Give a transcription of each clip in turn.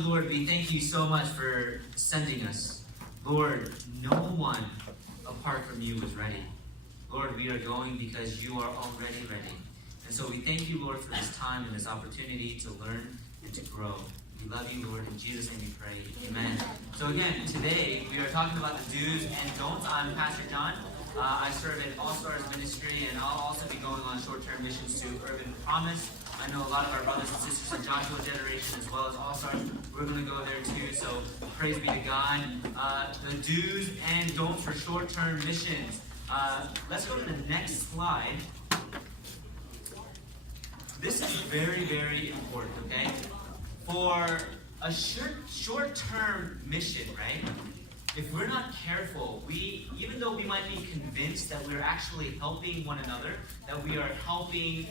Lord, we thank you so much for sending us. Lord, no one apart from you is ready. Lord, we are going because you are already ready. And so we thank you, Lord, for this time and this opportunity to learn and to grow. We love you, Lord. In Jesus' name we pray. Amen. So again, today we are talking about the do's and don'ts. I'm Pastor John. I serve at All Stars Ministry, and I'll also be going on short-term missions to Urban Promise. I know a lot of our brothers and sisters in Joshua generation as well as All Stars. We're going to go there too, so praise be to God. The do's and don'ts for short-term missions. Let's go to the next slide. This is very, very important, okay? For a short-term mission, right? If we're not careful, even though we might be convinced that we're actually helping one another, that we are helping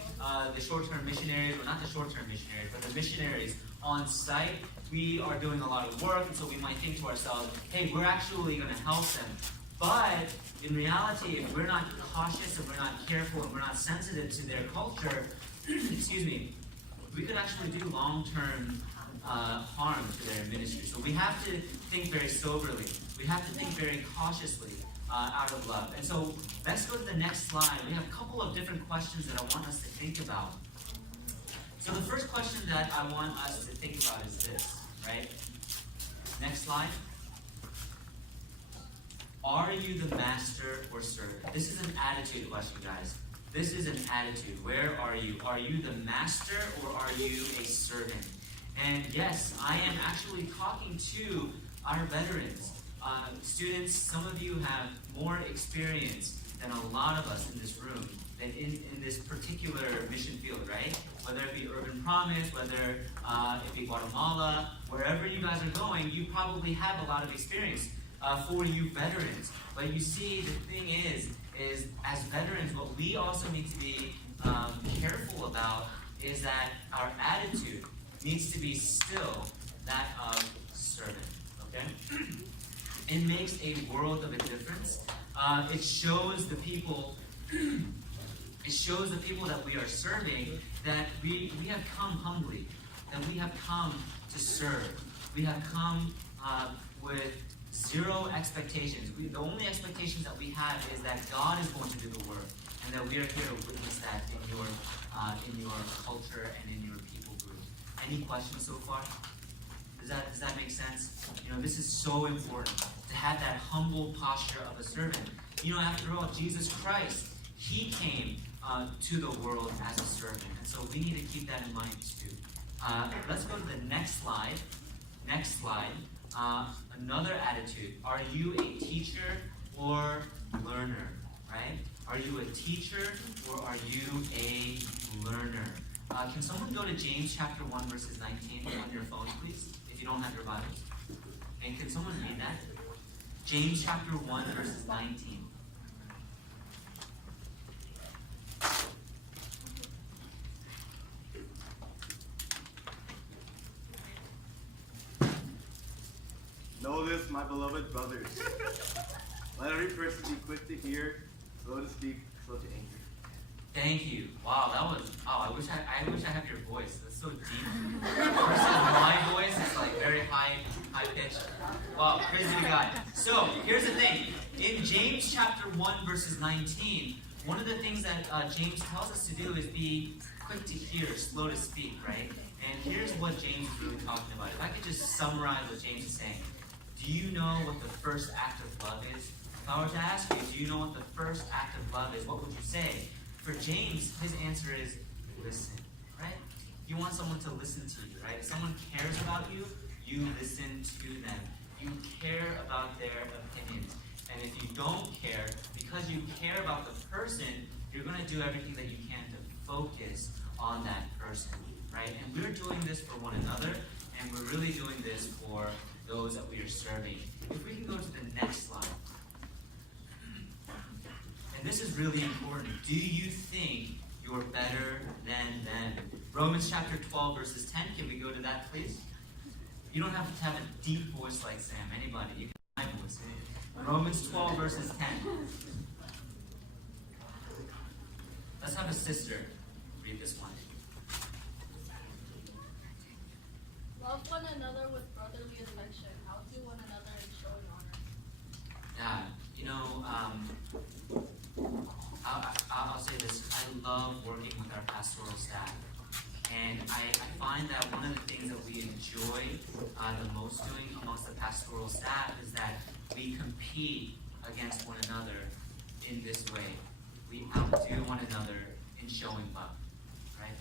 the short-term missionaries, or not the short-term missionaries, but the missionaries on site, we are doing a lot of work, and so we might think to ourselves, hey, we're actually going to help them. But in reality, if we're not cautious, if we're not careful, and we're not sensitive to their culture, excuse me, we could actually do long-term harm to their ministry. So we have to think very soberly. We have to think very cautiously out of love. And so let's go to the next slide. We have a couple of different questions that I want us to think about. So the first question that I want us to think about is this, right? Next slide. Are you the master or servant? This is an attitude question, guys. This is an attitude. Where are you? Are you the master or are you a servant? And yes, I am actually talking to our veterans. Students, some of you have more experience than a lot of us in this room, than in this particular mission field, right? Whether it be Urban Promise, whether it be Guatemala, wherever you guys are going, you probably have a lot of experience for you veterans. But you see, the thing is as veterans, what we also need to be careful about is that our attitude needs to be still that of servant, okay? It makes a world of a difference. It shows the people that we are serving that we have come humbly, that we have come to serve. We have come with zero expectations. The only expectations that we have is that God is going to do the work, and that we are here to witness that in your culture and in your people group. Any questions so far? Does that make sense? You know, this is so important to have that humble posture of a servant. You know, after all, Jesus Christ, He came to the world as a servant, and so we need to keep that in mind too. Let's go to the next slide. Next slide. Another attitude. Are you a teacher or learner? Right? Are you a teacher or are you a learner? Can someone go to James chapter 1 verses 19 on your phone, please? If you don't have your Bibles. And can someone read that? James chapter 1 verses 19. Know this, my beloved brothers. Let every person be quick to hear, slow to speak, slow to anger. Thank you. Wow, that was. Oh, I wish I had your voice. That's so deep. Versus my voice is like very high pitched. Wow, praise be to God. So here's the thing. In James chapter 1 verses 19, one of the things that James tells us to do is be quick to hear, slow to speak, right? And here's what James is really talking about. If I could just summarize what James is saying. Do you know what the first act of love is? If I were to ask you, do you know what the first act of love is? What would you say? For James, his answer is listen, right? You want someone to listen to you, right? If someone cares about you, you listen to them. You care about their opinions. And if you don't care, because you care about the person, you're going to do everything that you can to focus on that person, right? And we're doing this for one another, and we're really doing this for those that we are serving. If we can go to the next slide. And this is really important. Do you think you're better than them? Romans chapter 12 verses 10. Can we go to that, please? You don't have to have a deep voice like Sam. Anybody. You can have my voice. Romans 12 verses 10. Let's have a sister read this one. Love one another with brotherly affection. Outdo one another in showing honor. Yeah, you know, I'll say this. I love working with our pastoral staff. And I find that one of the things that we enjoy the most doing amongst the pastoral staff is that we compete against one another in this way. We outdo one another in showing love, right?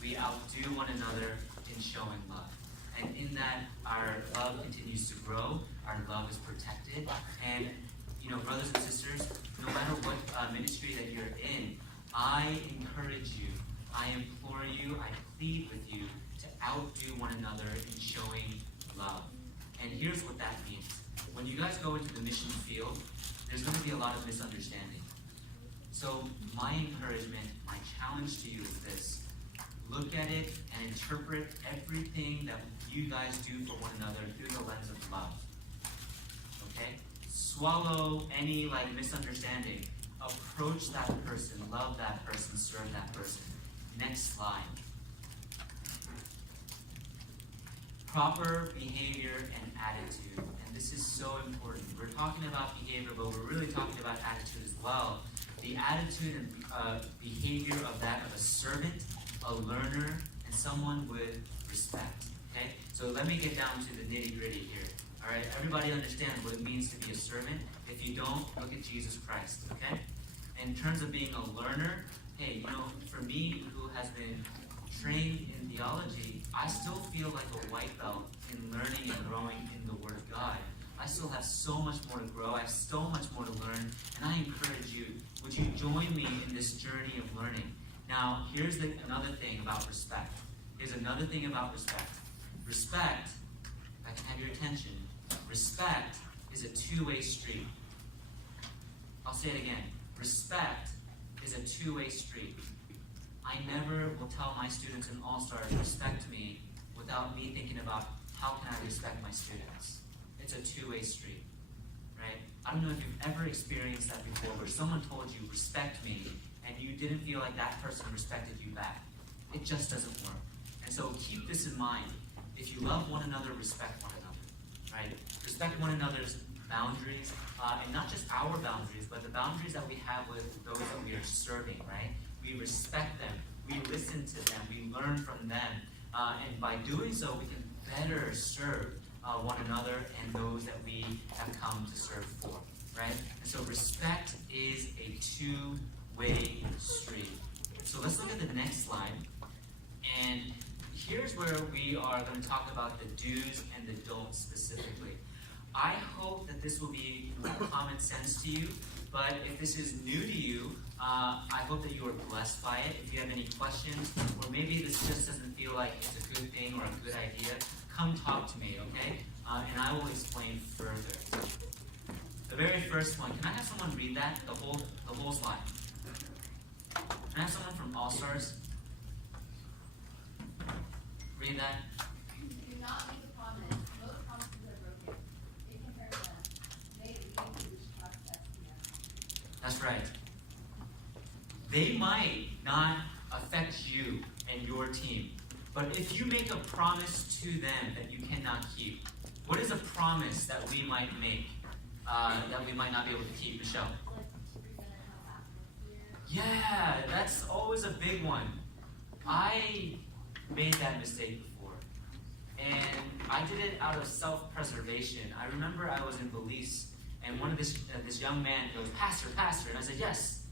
We outdo one another in showing love. And in that, our love continues to grow, our love is protected, and you know, brothers and sisters, no matter what ministry that you're in, I encourage you, I implore you, I plead with you to outdo one another in showing love. And here's what that means. When you guys go into the mission field, there's going to be a lot of misunderstanding. So my encouragement, my challenge to you is this. Look at it and interpret everything that you guys do for one another through the lens of love. Okay? Swallow any misunderstanding. Approach that person, love that person, serve that person. Next slide. Proper behavior and attitude. And this is so important. We're talking about behavior, but we're really talking about attitude as well. The attitude and behavior of that of a servant, a learner, and someone with respect. Okay? So let me get down to the nitty-gritty here. Alright, everybody understands what it means to be a servant. If you don't, look at Jesus Christ, okay? In terms of being a learner, hey, you know, for me who has been trained in theology, I still feel like a white belt in learning and growing in the Word of God. I still have so much more to grow, I have so much more to learn, and I encourage you, would you join me in this journey of learning? Now, here's another thing about respect. Here's another thing about respect. Respect, if I can have your attention, respect is a two-way street. I'll say it again. Respect is a two-way street. I never will tell my students in All-Stars, respect me, without me thinking about how can I respect my students. It's a two-way street, right? I don't know if you've ever experienced that before, where someone told you, respect me, and you didn't feel like that person respected you back. It just doesn't work. And so keep this in mind. If you love one another, respect one another, right? Respect one another's boundaries, and not just our boundaries, but the boundaries that we have with those that we are serving, right? We respect them, we listen to them, we learn from them, and by doing so, we can better serve one another and those that we have come to serve for, right? And so respect is a two-way street. So let's look at the next slide, and here's where we are going to talk about the do's and the don'ts specifically. I hope that this will be common sense to you, but if this is new to you, I hope that you are blessed by it. If you have any questions, or maybe this just doesn't feel like it's a good thing or a good idea, come talk to me, okay? And I will explain further. The very first one, can I have someone read that, the whole slide? Can I have someone from All-Stars read that? Do not make a promise. Most promises are broken. It can hurt them. May it lead to distrust SPM. That's right. They might not affect you and your team, but if you make a promise to them that you cannot keep, what is a promise that we might make that we might not be able to keep, Michelle? Yeah, that's always a big one. I made that mistake before, and I did it out of self-preservation. I remember I was in Belize, and one of this young man goes, Pastor, and I said, yes.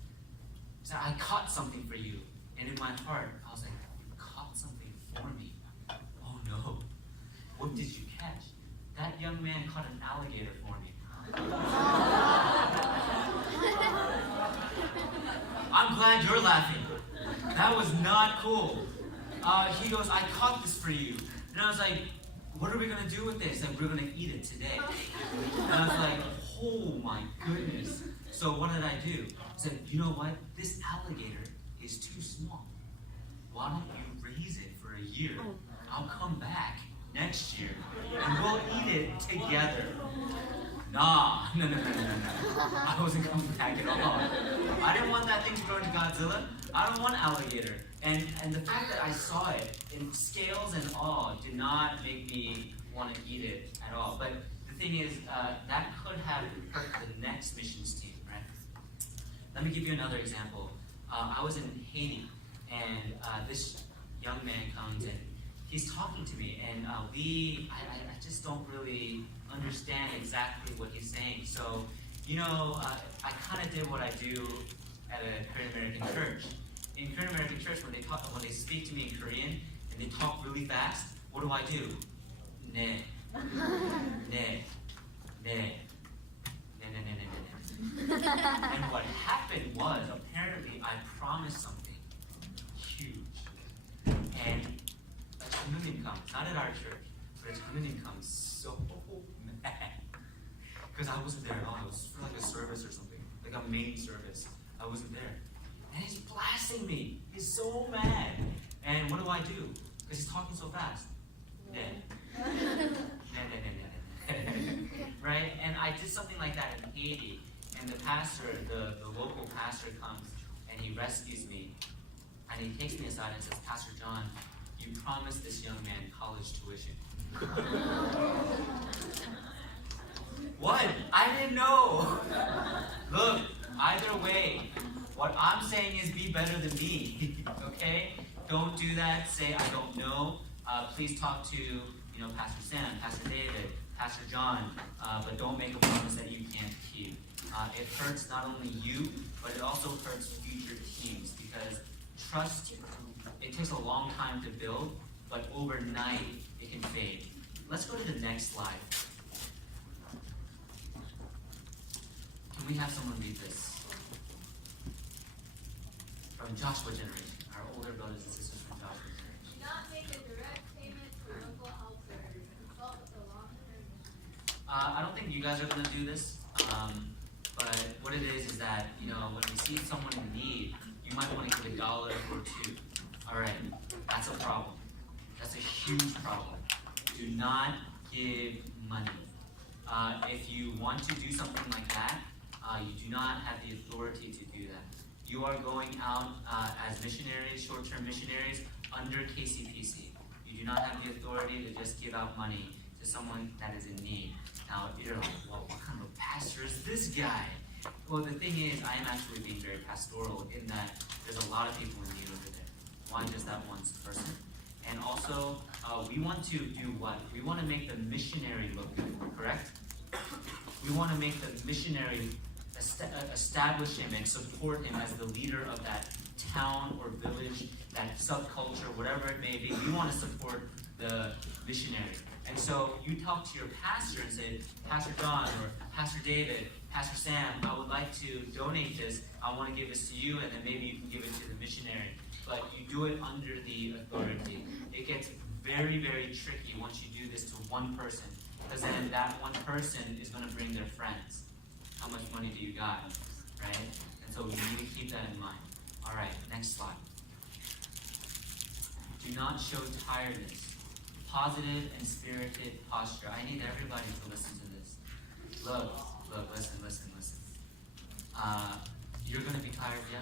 He said, I caught something for you. And in my heart, I was like, you caught something for me? Oh no. What did you catch? That young man caught an alligator for me. I'm glad you're laughing. That was not cool. He goes, I caught this for you. And I was like, what are we going to do with this? Like, we're going to eat it today. And I was like, oh my goodness. So what did I do? I said, you know what? This alligator is too small. Why don't you raise it for a year? I'll come back next year and we'll eat it together. Nah, no. I wasn't coming back at all. I didn't want that thing to grow into Godzilla. I don't want alligator. And the fact that I saw it in scales and all did not make me want to eat it at all. But the thing is, that could have hurt the next missions team, right? Let me give you another example. I was in Haiti, and this young man comes and he's talking to me, and I just don't really understand exactly what he's saying. So, I kind of did what I do at a Korean American church. In Korean American church, when they speak to me in Korean and they talk really fast, what do? Ne, ne, ne. And what happened was, apparently, I promised something huge. And a communion comes, not at our church, but a communion comes so mad. Because I wasn't there at all. It was for like a service or something, like a main service. I wasn't there. And he's blasting me. He's so mad. And what do? Because he's talking so fast. Right? And I did something like that in Haiti. And the pastor, the local pastor comes and he rescues me. And he takes me aside and says, Pastor John, you promised this young man college tuition. What? I didn't know. Look, either way, what I'm saying is be better than me. Okay? Don't do that. Say, I don't know. Please talk to, Pastor Sam, Pastor David, Pastor John, but don't make a promise that you can't keep. It hurts not only you, but it also hurts future teams because trust, it takes a long time to build, but overnight it can fade. Let's go to the next slide. Can we have someone read this? From Joshua generation, our older brothers and sisters from Joshua generation. Do not make a direct payment to local altars. Consult with the long-term mission. I don't think you guys are going to do this, but what it is that, when we see someone in need, you might want to give $1 or $2. All right, that's a problem. That's a huge problem. Do not give money. If you want to do something like that, you do not have the authority to do that. You are going out as missionaries, short-term missionaries, under KCPC. You do not have the authority to just give out money to someone that is in need. Now, you're like, well, what kind of pastor is this guy? Well, the thing is, I am actually being very pastoral in that there's a lot of people in need over there. Why just that one person? And also, we want to do what? We want to make the missionary look good, correct? We want to make the missionary establish him and support him as the leader of that town or village, that subculture, whatever it may be. We want to support the missionary. And so you talk to your pastor and say, Pastor John or Pastor David, Pastor Sam, I would like to donate this. I want to give this to you, and then maybe you can give it to the missionary. But you do it under the authority. It gets very, very tricky once you do this to one person, because then that one person is going to bring their friends. How much money do you got, right? And so you need to keep that in mind. All right, next slide. Do not show tiredness. Positive and spirited posture. I need everybody to listen to this. Look, listen. You're going to be tired, yeah?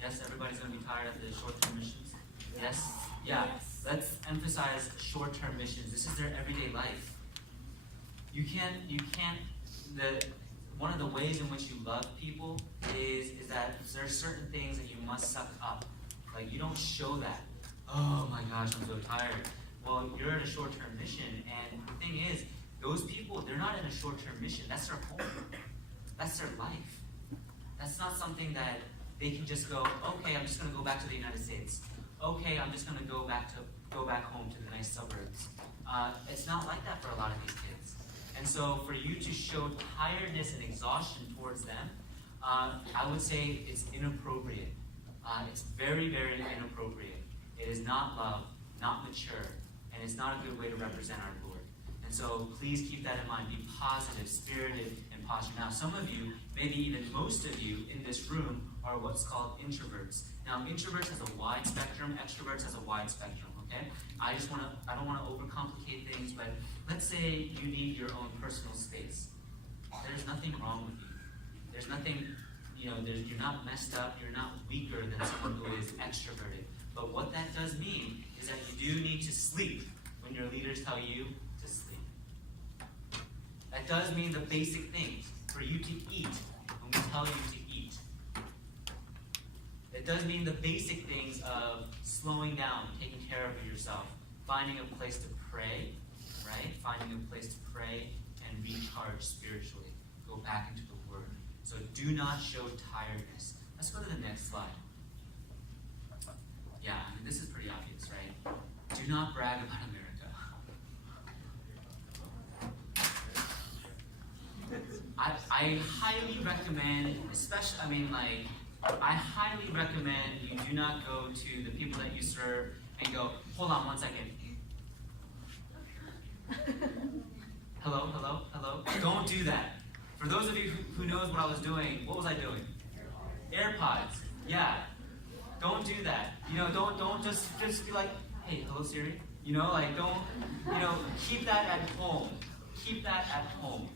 Yes, everybody's going to be tired of the short-term missions? Yes? Yeah. Let's emphasize short-term missions. This is their everyday life. One of the ways in which you love people is that there are certain things that you must suck up. Like, you don't show that. Oh my gosh, I'm so tired. Well, you're in a short-term mission, and the thing is, those people, they're not in a short-term mission. That's their home. That's their life. That's not something that they can just go, okay, I'm just going to go back to the United States. Okay, I'm just going to go back home to the nice suburbs. It's not like that for a lot of these kids. And so for you to show tiredness and exhaustion towards them, I would say it's inappropriate. It's very, very inappropriate. It is not love, not mature, and it's not a good way to represent our Lord. And so please keep that in mind. Be positive, spirited, and posture. Now, some of you, maybe even most of you in this room, are what's called introverts. Now, introverts has a wide spectrum. Extroverts has a wide spectrum. Okay? I don't want to overcomplicate things, but let's say you need your own personal space. there's nothing wrong with you. There's nothing, you're not messed up, you're not weaker than someone who is extroverted. But what that does mean is that you do need to sleep when your leaders tell you to sleep. That does mean the basic things. For you to eat when we tell you to eat. It does mean the basic things of slowing down, taking care of yourself, finding a place to pray, right? Finding a place to pray and recharge spiritually. Go back into the Word. So do not show tiredness. Let's go to the next slide. Yeah, I mean, this is pretty obvious, right? Do not brag about America. I highly recommend, I highly recommend you do not go to the people that you serve and go, hold on 1 second. Hello? Don't do that. For those of you who knows what I was doing, what was I doing? AirPods. Yeah. Don't do that. Don't just be like, hey, hello Siri. Don't, keep that at home. Keep that at home.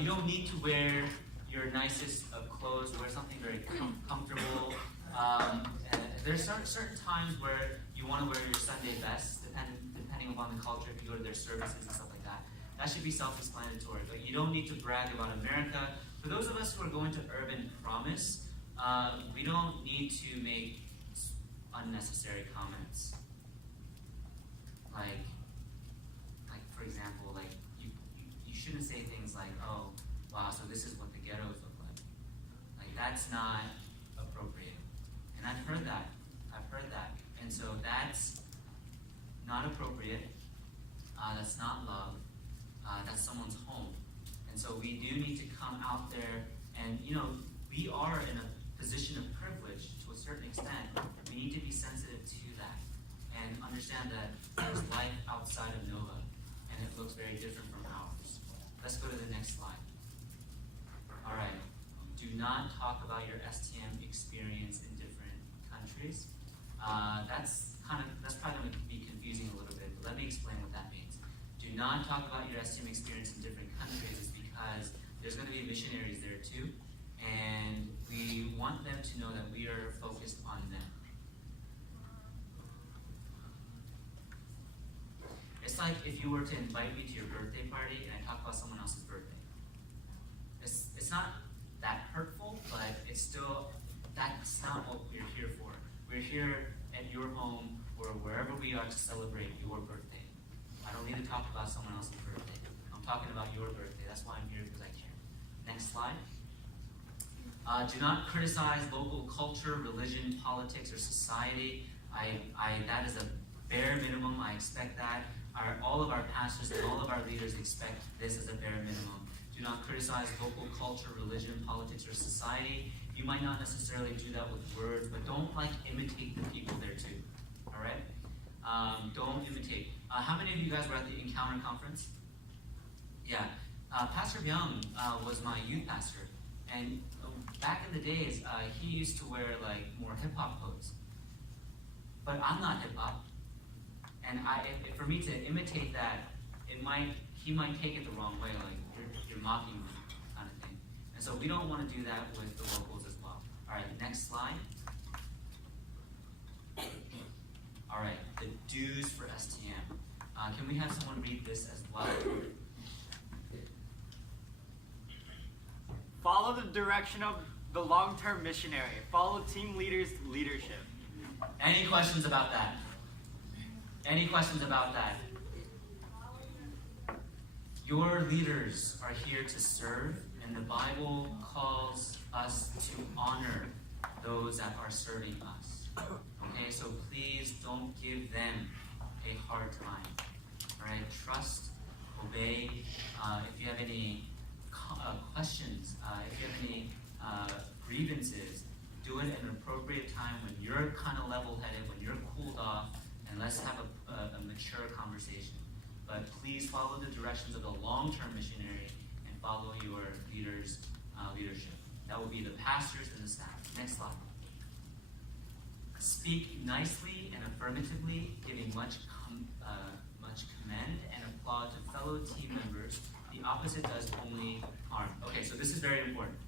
You don't need to wear your nicest of clothes. Wear something very comfortable. There's certain times where you want to wear your Sunday best, depending upon the culture, if you go to their services and stuff like that. That should be self-explanatory, but you don't need to brag about America. For those of us who are going to Urban Promise, we don't need to make unnecessary comments. Like for example, you shouldn't say things like, oh, wow, so this is what the ghettos look like. That's not appropriate. And I've heard that. And so that's not appropriate. That's not love. That's someone's home. And so we do need to come out there and, we are in a position of privilege to a certain extent. We need to be sensitive to that and understand that there's life outside of Nova and it looks very different from ours. Let's go to the next slide. All right. Do not talk about your STM experience in different countries. That's probably going to be confusing a little bit, but let me explain what that means. Do not talk about your STM experience in different countries is because there's going to be missionaries there too, and we want them to know that we are focused on them. It's like if you were to invite me to your birthday party and I talk about someone else's birthday. It's not that hurtful, but that's not what we're here for. We're here at your home or wherever we are to celebrate your birthday. I don't need to talk about someone else's birthday. I'm talking about your birthday. That's why I'm here, because I care. Next slide. Do not criticize local culture, religion, politics, or society. That is a bare minimum. I expect that. All of our pastors and all of our leaders expect this as a bare minimum. Do not criticize local culture, religion, politics, or society. You might not necessarily do that with words, but don't imitate the people there too. All right? Don't imitate. How many of you guys were at the Encounter Conference? Yeah. Pastor Byung was my youth pastor, and back in the days, he used to wear more hip hop clothes. But I'm not hip hop, and for me to imitate that, he might take it the wrong way, you're mocking me, kind of thing. And so we don't want to do that with the locals as well. All right, next slide. All right, the dues for STM. Can we have someone read this as well? Follow the direction of the long-term missionary. Follow team leaders' leadership. Any questions about that? Any questions about that? Your leaders are here to serve, and the Bible calls us to honor those that are serving us. Okay, so please don't give them a hard time. All right, trust, obey. If you have any questions, if you have any grievances, do it at an appropriate time when you're kind of level-headed, when you're cooled off, and let's have a mature conversation. But please follow the directions of the long-term missionary and follow your leaders' leadership. That will be the pastors and the staff. Next slide. Speak nicely and affirmatively, giving much commend and applaud to fellow team members, the The opposite does only harm. Okay, so this is very important.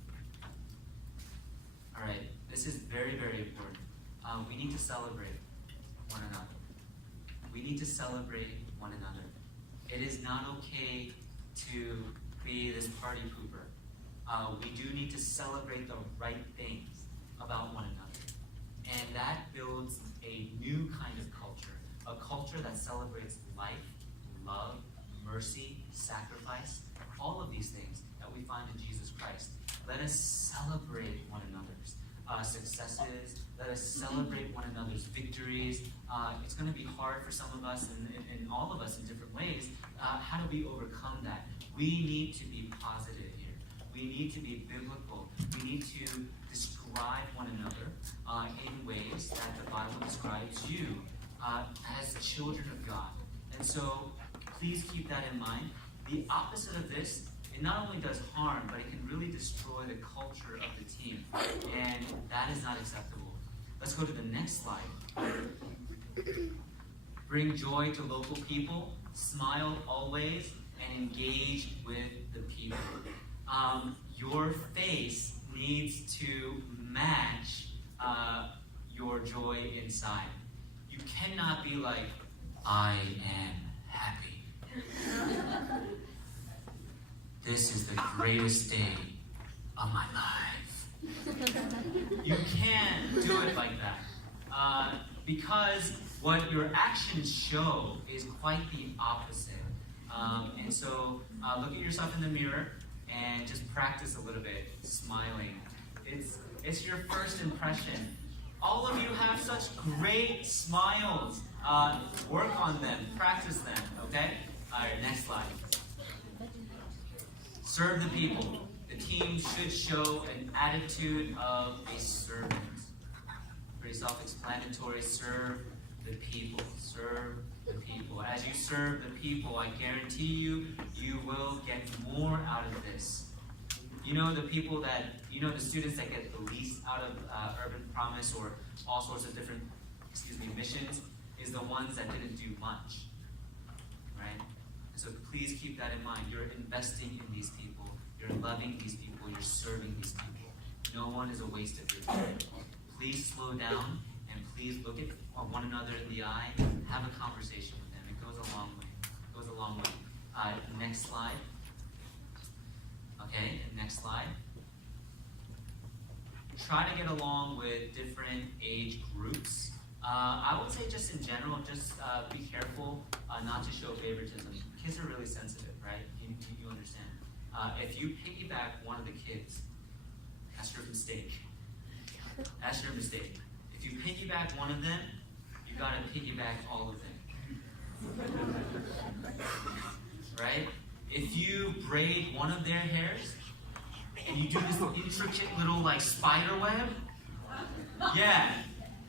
All right, this is very, very important. We need to celebrate one another. We need to celebrate one another. It is not okay to be this party pooper. We do need to celebrate the right things about one another. And that builds a new kind of culture, a culture that celebrates life, love, mercy, sacrifice, all of these things that we find in Jesus Christ. Let us celebrate one another's successes. Let us celebrate one another's victories. It's going to be hard for some of us and all of us in different ways. How do we overcome that? We need to be positive here. We need to be biblical. We need to describe one another in ways that the Bible describes you as children of God. And so please keep that in mind. The opposite of this, it not only does harm, but it can really destroy the culture of the team. And that is not acceptable. Let's go to the next slide. Bring joy to local people, smile always, and engage with the people. Your face needs to match your joy inside. You cannot be like, I am happy. This is the greatest day of my life. You can't do it like that. Because what your actions show is quite the opposite. And so look at yourself in the mirror and just practice a little bit, smiling. It's your first impression. All of you have such great smiles. Work on them, practice them, okay? All right, next slide. Serve the people. The team should show an attitude of a servant. Pretty self-explanatory. Serve the people. Serve the people. As you serve the people, I guarantee you, you will get more out of this. You know the people that, the students that get the least out of Urban Promise or all sorts of different, missions is the ones that didn't do much, right? And so please keep that in mind. You're investing in these people. You're loving these people. You're serving these people. No one is a waste of your time. Please slow down and please look at one another in the eye. Have a conversation with them. It goes a long way. It goes a long way. Next slide. Okay, next slide. Try to get along with different age groups. I would say just in general, just be careful not to show favoritism. Kids are really sensitive, right? You understand. If you piggyback one of the kids, that's your mistake. That's your mistake. If you piggyback one of them, you gotta piggyback all of them. Right? If you braid one of their hairs, and you do this intricate little like spider web, yeah,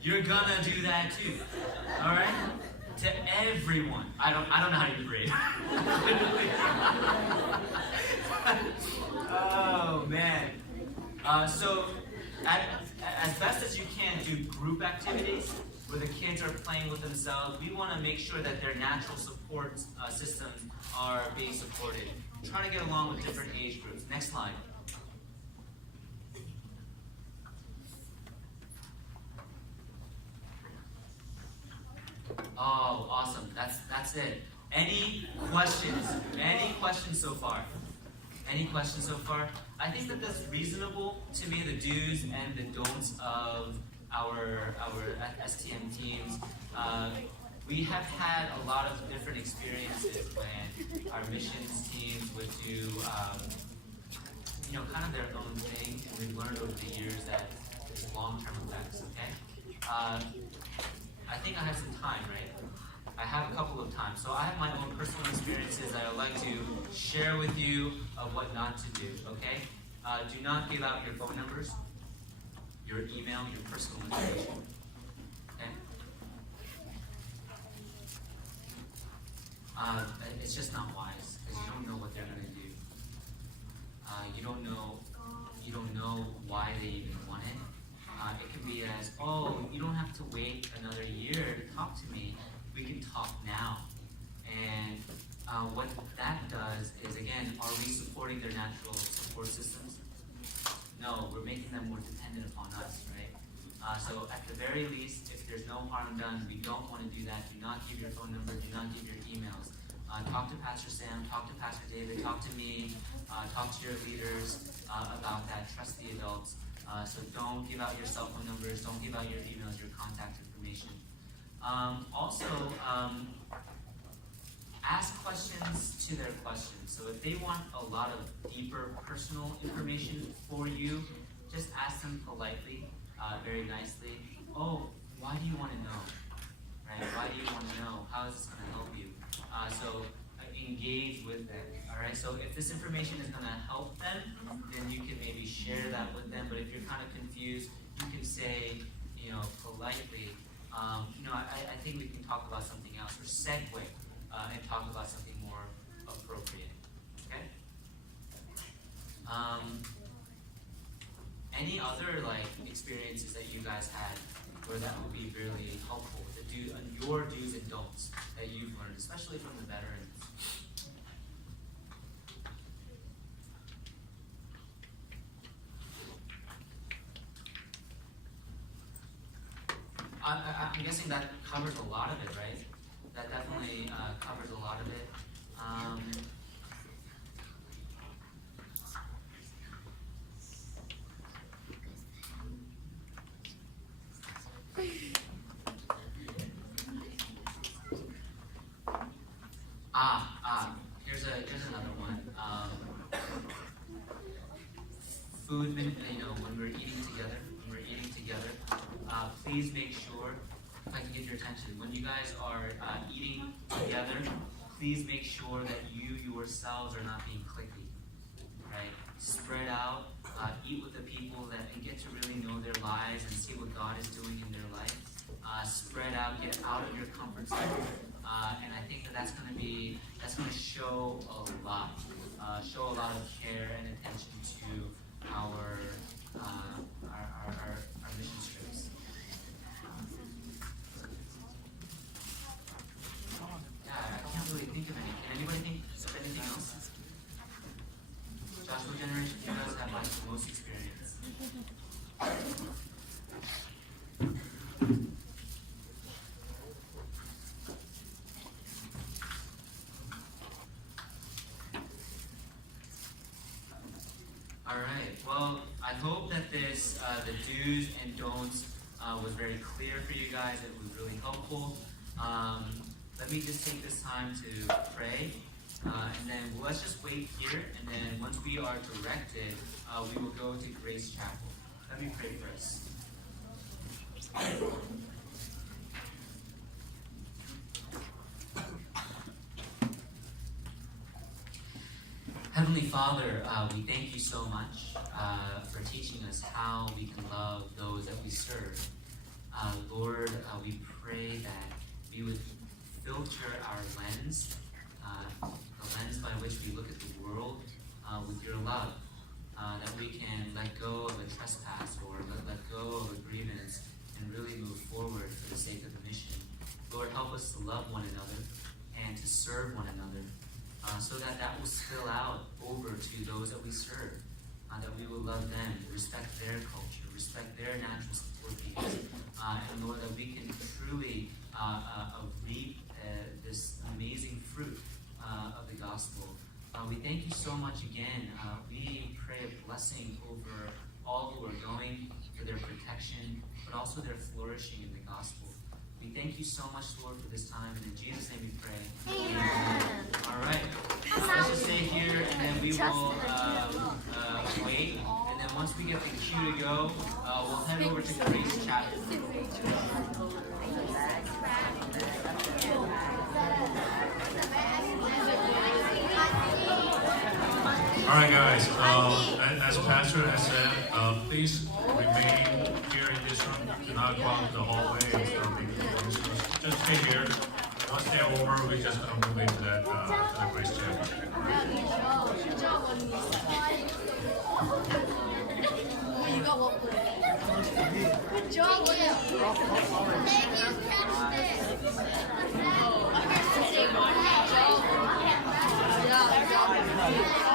you're gonna do that too. All right? To everyone. I don't know how you braid. Oh man. So as best as you can, do group activities where the kids are playing with themselves. We want to make sure that their natural support systems are being supported. Try to get along with different age groups. Next slide. Oh, awesome. That's it. Any questions? Any questions so far? Any questions so far? I think that that's reasonable to me, the do's and the don'ts of our STM teams. We have had a lot of different experiences when our missions teams would do, kind of their own thing, and we've learned over the years that there's long-term effects, okay? I think I have some time, right? I have a couple of times. So I have my own personal experiences that I'd like to share with you of what not to do, okay? Do not give out your phone numbers, your email, your personal information, okay? It's just not wise, because you don't know what they're going to do. You don't know why they even want it. It could be as, oh, you don't have to wait another year to talk to me. We can talk now. And what that does is, again, are we supporting their natural support systems? No, we're making them more dependent upon us, right? So at the very least, if there's no harm done, we don't want to do that. Do not give your phone number, do not give your emails. Talk to Pastor Sam, talk to Pastor David, talk to me, talk to your leaders about that. Trust the adults. So don't give out your cell phone numbers, don't give out your emails, your contact information. Also, ask questions to their questions. So if they want a lot of deeper personal information for you, just ask them politely, very nicely. Oh, why do you want to know? Right? Why do you want to know? How is this going to help you? So engage with them. All right. So if this information is going to help them, then you can maybe share that with them. But if you're kind of confused, you can say, politely, I think we can talk about something else, or segue and talk about something more appropriate. Okay. Any other experiences that you guys had where that would be really helpful? Your do's and don'ts that you've learned, especially from the veterans. I'm guessing that covers a lot of it, right? That definitely covers a lot of it. Here's another one. Food, when we're eating together, please make sure, if I can get your attention, when you guys are eating together, please make sure that you yourselves are not being cliquey, right? Spread out, eat with the people and get to really know their lives and see what God is doing in their life. Spread out, get out of your comfort zone, and I think that's going to show a lot of care and attention to our mission trips. Yeah, I can't really think of any. Can anybody think of anything else? Joshua Generation, you guys have the most experience. All right. Well, I hope that the do's and don'ts was very clear for you guys. It was really helpful. Let me just take this time to pray, and then let's just wait here. And then once we are directed, we will go to Grace Chapel. Let me pray first. Heavenly Father, we thank you so much for teaching us how we can love those that we serve. Lord, we pray that we would filter our lens, the lens by which we look at the world, with your love, that we can let go of a trespass or let go of a grievance and really move forward for the sake of the mission. Lord, help us to love one another and to serve one another, so that will spill out over to those that we serve, that we will love them, respect their culture, respect their natural support needs, and Lord, that we can truly reap this amazing fruit of the gospel. We thank you so much again. We pray a blessing over all who are going, for their protection, but also their flourishing in the gospel. We thank you so much, Lord, for this time, and in Jesus' name we pray. Amen. All right. Let's just stay here, and then we will wait. And then once we get the cue to go, we'll head over to Grace Chapel. All right, guys. As Pastor has said, please remain here in this room. Do not go out to the hallway and start making decisions. Just stay here. Once they're over, we just move into that to the Grace Chapel. Good job, Thank you, catch this. Bye.